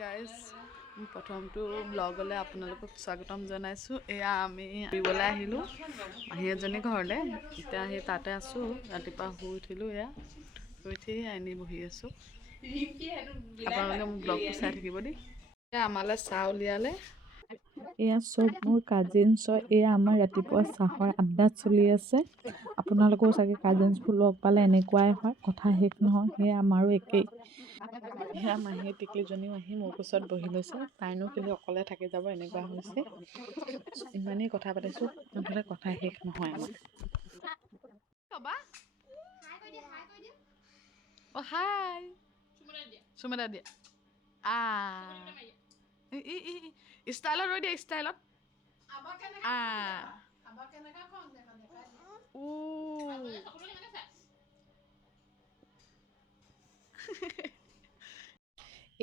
Guys প্ৰথমটো ব্লগলৈ আপোনালোকক স্বাগতম জনাইছোঁ। এয়া আমি ফুৰিবলৈ আহিলোঁ মাহী এজনী ঘৰলৈ। এতিয়া সেই তাতে আছোঁ। ৰাতিপুৱা শুই উঠিলোঁ, এয়া শুই উঠি আনি বহি আছোঁ। আপোনালোকে মোৰ ব্লগটো চাই থাকিব দেই। এয়া আমালৈ চাহ উলিয়ালে। এয়া চব মোৰ কাজিনছৰ। এয়া আমাৰ ৰাতিপুৱা চাহৰ আড্ডা চলি আছে। আপোনালোকেও চাগে কাজিনছবোৰ লগ পালে এনেকুৱাই হয়, কথা শেষ নহয়। সেয়া আমাৰো একেই। সেয়া মাহী টিকলিজনীও আহি মোৰ কোচত বহি লৈছে। তাইনো কেলৈ অকলে থাকি যাব, এনেকুৱা হৈছে। ইমানেই কথা পাতিছোঁ, মুঠতে কথা শেষ নহয় আমাৰ। অ' হাই চুমে দিয়া ষ্টাইলত ৰৈ দিয়া, ষ্টাইলত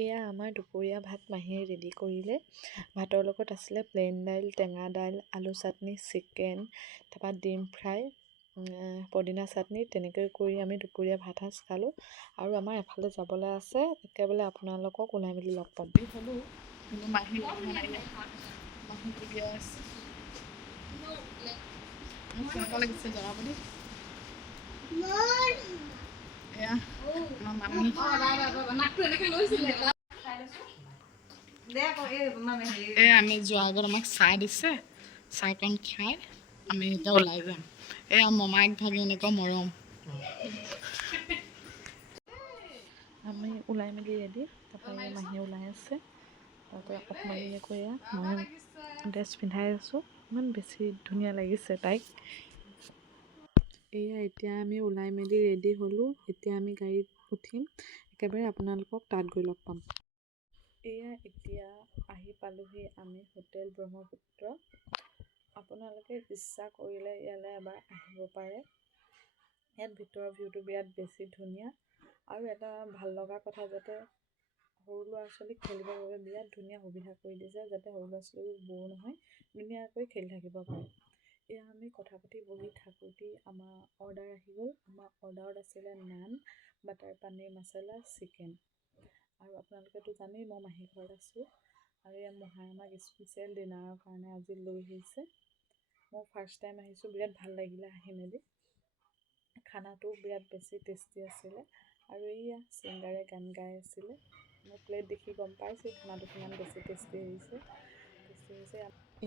এয়া আমাৰ দুপৰীয়া ভাত মাহীয়ে ৰেডি কৰিলে। ভাতৰ লগত আছিলে প্লেইন দাইল, টেঙা দাইল, আলু চাটনি, চিকেন, তাৰপৰা ডিম ফ্ৰাই, পদিনা চাটনি। তেনেকৈ কৰি আমি দুপৰীয়া ভাত সাজ খালোঁ। আৰু আমাৰ এফালে যাবলৈ আছে, একেবাৰে আপোনালোকক ওলাই মেলি লগ পাম। হ'লোঁ কিন্তু মাহী বিয়া আছে। মোক কেনেকুৱা লাগিছে জনাব দেই। এয়া আমাৰ মামী আমি যোৱাৰ আগত আমাক চাহ দিছে। চাহকণ খাই আমি এতিয়া ওলাই যাম। এয়া মমায়েক ভাগি এনেকুৱা মৰম। আমি ওলাই মেলি ৰেডি। তাৰপৰা মাহীয়ে ওলাই আছে। তাৰপৰা অকণমানিকৈ মই ড্ৰেছ পিন্ধাই আছোঁ। ইমান বেছি ধুনীয়া লাগিছে তাইক। এয়া এতিয়া আমি ওলাই মেলি ৰেডি হ'লোঁ। এতিয়া আমি গাড়ীত উঠিম, একেবাৰে আপোনালোকক তাত গৈ লগ পাম। এয়া এতিয়া আহি পালোহি আমি হোটেল ব্ৰহ্মপুত্ৰ। আপোনালোকে ইচ্ছা কৰিলে ইয়ালৈ এবাৰ আহিব পাৰে। ইয়াত ভিতৰৰ ভিউটো বিৰাট বেছি ধুনীয়া। আৰু এটা ভাল লগা কথা, যাতে সৰু ল'ৰা ছোৱালীক খেলিবৰ বাবে বিৰাট ধুনীয়া সুবিধা কৰি দিছে, যাতে সৰু ল'ৰা ছোৱালীবোৰ বৰ নহয়, ধুনীয়াকৈ খেলি থাকিব পাৰে। এয়া আমি কথা পাতি বহি থাকোঁতেই আমাৰ অৰ্ডাৰ আহি গ'ল। আমাৰ অৰ্ডাৰত আছিলে নান, বাটাৰ পনীৰ মছলা, চিকেন। আৰু আপোনালোকেতো জানেই মই মাহী ঘৰত আছোঁ। আৰু এয়া মহাই আমাক স্পেচিয়েল ডিনাৰৰ কাৰণে আজি লৈ আহিছে। মই ফাৰ্ষ্ট টাইম আহিছোঁ, বিৰাট ভাল লাগিলে আহি মেলি। খানাটো বিৰাট বেছি টেষ্টি আছিলে। আৰু এইয়া ছিংগাৰে গান গাই আছিলে। মোৰ প্লেট দেখি গম পাইছোঁ খানাটো কিমান বেছি টেষ্টি হৈছে।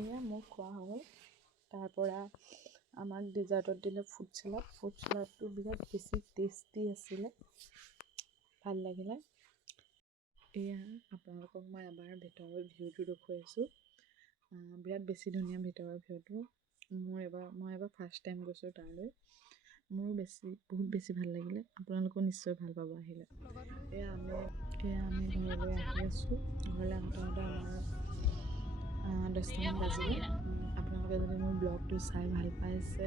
এয়া মোৰ খোৱা হ'ল। তাৰপৰা আমাক ডিজাৰ্টত দিলে ফ্ৰুট চালাড। ফ্ৰুট চালাডটো বিৰাট বেছি টেষ্টি আছিলে, ভাল লাগিলে। এয়া আপোনালোকক মই এবাৰ ভিতৰৰ ভিউটো দেখুৱাইছোঁ। বিৰাট বেছি ধুনীয়া ভিতৰৰ ভিউটো। মই এবাৰ ফাৰ্ষ্ট টাইম গৈছোঁ তালৈ। মোৰো বহুত বেছি ভাল লাগিলে। আপোনালোকেও নিশ্চয় ভাল পাব আহিলে। এয়া আমি ঘৰলৈ আহি আছোঁ। ঘৰলৈ আহোঁতে আমাৰ 10টামান বাজিলে। আপোনালোকে যদি মোৰ ব্লগটো চাই ভাল পাইছে,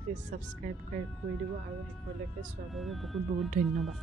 প্লিজ ছাবস্ক্ৰাইব কৰি দিব। আৰু শেষলৈকে চোৱাৰ বাবে বহুত বহুত ধন্যবাদ।